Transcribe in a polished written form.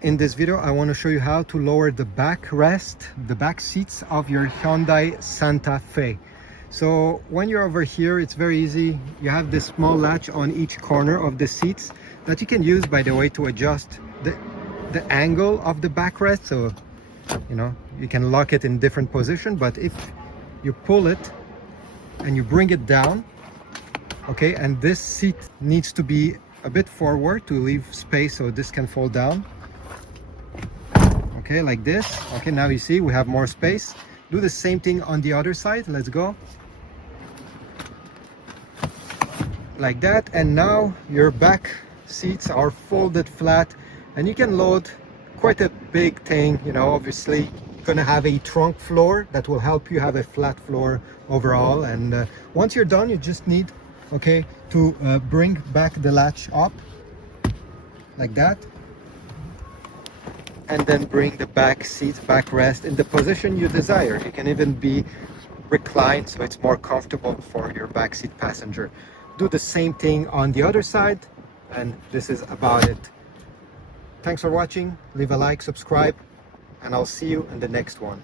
In this video, I want to show you how to lower the backrest, the back seats of your Hyundai Santa Fe. So when you're over here, it's very easy. You have this small latch on each corner of the seats that you can use, by the way, to adjust the angle of the backrest. So, you can lock it in different position, but if you pull it and you bring it down, okay, and this seat needs to be a bit forward to leave space so this can fall down. Okay, like this. Okay, now you see we have more space. Do the same thing on the other side. Let's go. Like that. And now your back seats are folded flat and you can load quite a big thing. Obviously you're gonna have a trunk floor that will help you have a flat floor overall. And once you're done, you just need, okay, to bring back the latch up like that, and then bring the back seats, backrest in the position you desire. It can even be reclined so it's more comfortable for your backseat passenger. Do the same thing on the other side, and this is about it. Thanks for watching. Leave a like, subscribe, and I'll see you in the next one.